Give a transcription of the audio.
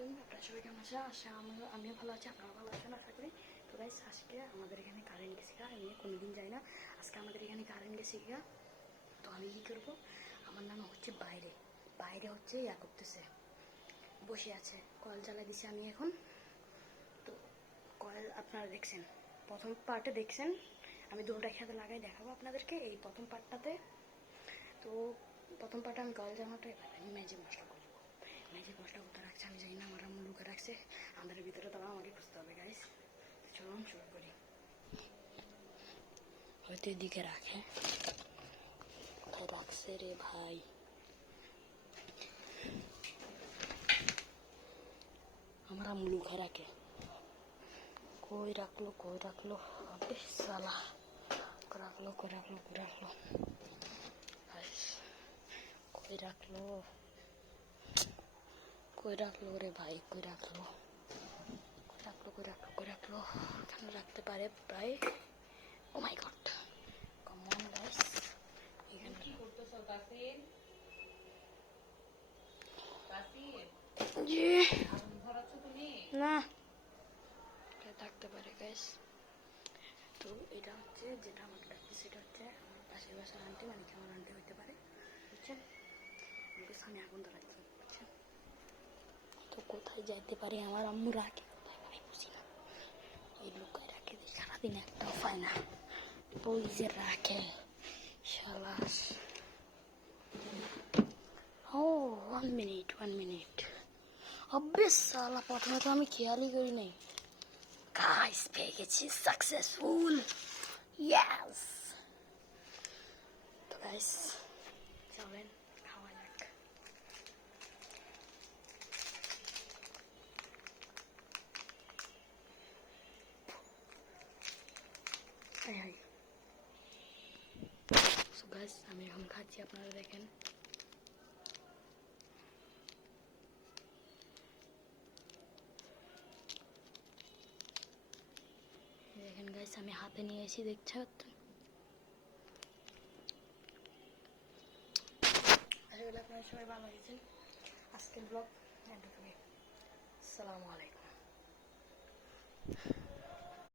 আলাইকুম, আপনারা সবাই কেমন আছেন? আমিও ভালো আছি, আপনারা ভালো আছেন আশা করি। তো গাইস, আজকে আমাদের এখানে কারেন্ট গেছে গা, আমি কোনোদিন যাই না, আজকে আমাদের এখানে কারেন্ট গেছে গা। তো আমি কী করবো, আমার নানা হচ্ছে বাইরে বাইরে হচ্ছে ইয়া করতেছে, বসে আছে, কয়েল জ্বালা দিছি আমি এখন। তো কয়েল আপনারা দেখছেন, প্রথম পার্টে দেখছেন, আমি দুটো একসাথে লাগাই দেখাবো আপনাদেরকে এই প্রথম পার্টটাতে। তো প্রথম পার্টে আমি কয়েল জ্বালানোটা এবার আমি ম্যাজিক নষ্ট করবো। ম্যাজিক নষ্ট করতে রাখছে আমি জানি না, আমার আম্মু লুকে রাখছে আমাদের ভিতরে, তারা আমাকে খুঁজতে হবে গাইস। চলুন শুরু করি। হয়তো এদিকে রাখে, কোথায় রাখছে রে ভাই? আমার আম্মু লুকে রাখে, কই রাখলো আবে সালা, কই রাখলো কই রাখলো রে ভাই, কই রাখলো এখানে রাখতে পারে প্রায়। ও মাই গড, কাম অন গাইস। এখানে কি করতেছো তাসিন? জি আগুন ধরাচ্ছ তুমি? না, এটা থাকতে পারে গাইস। তো এটা হচ্ছে যেটা আমাকে ডাকছে, সেটা হচ্ছে আমার পাশের বাসার আন্টি, মানে কি আমার আন্টি হইতে পারে, বুঝছেন? আমাকে সামনে আগুন ধরাচ্ছি, বুঝছেন? তো কোথায় যাইতে পারে আমার আম্মু, রাখে কোথায় ভাই বুঝি না। এই লুকায় রাখে, সারাদিন একটাও পায় না, ওই যে রাখে শালাস। ও ওয়ান মিনিট অবে সালা, প্রথমে তো আমি খেয়ালই করি নাই গাইস, পেয়ে গেছি, সাকসেসফুল, ইয়েস। তো গাইস চলেন খাওয়া যাক। সো গাইস, আমি এখন খাচ্ছি, আপনারা দেখেন। দেখেন গাইস, আমি হাতে নিয়ে এসে দেখছি। আশা করি আপনারা সবাই ভালো আছেন। আজকের ব্লগ এতটুকুই। আসসালামু আলাইকুম।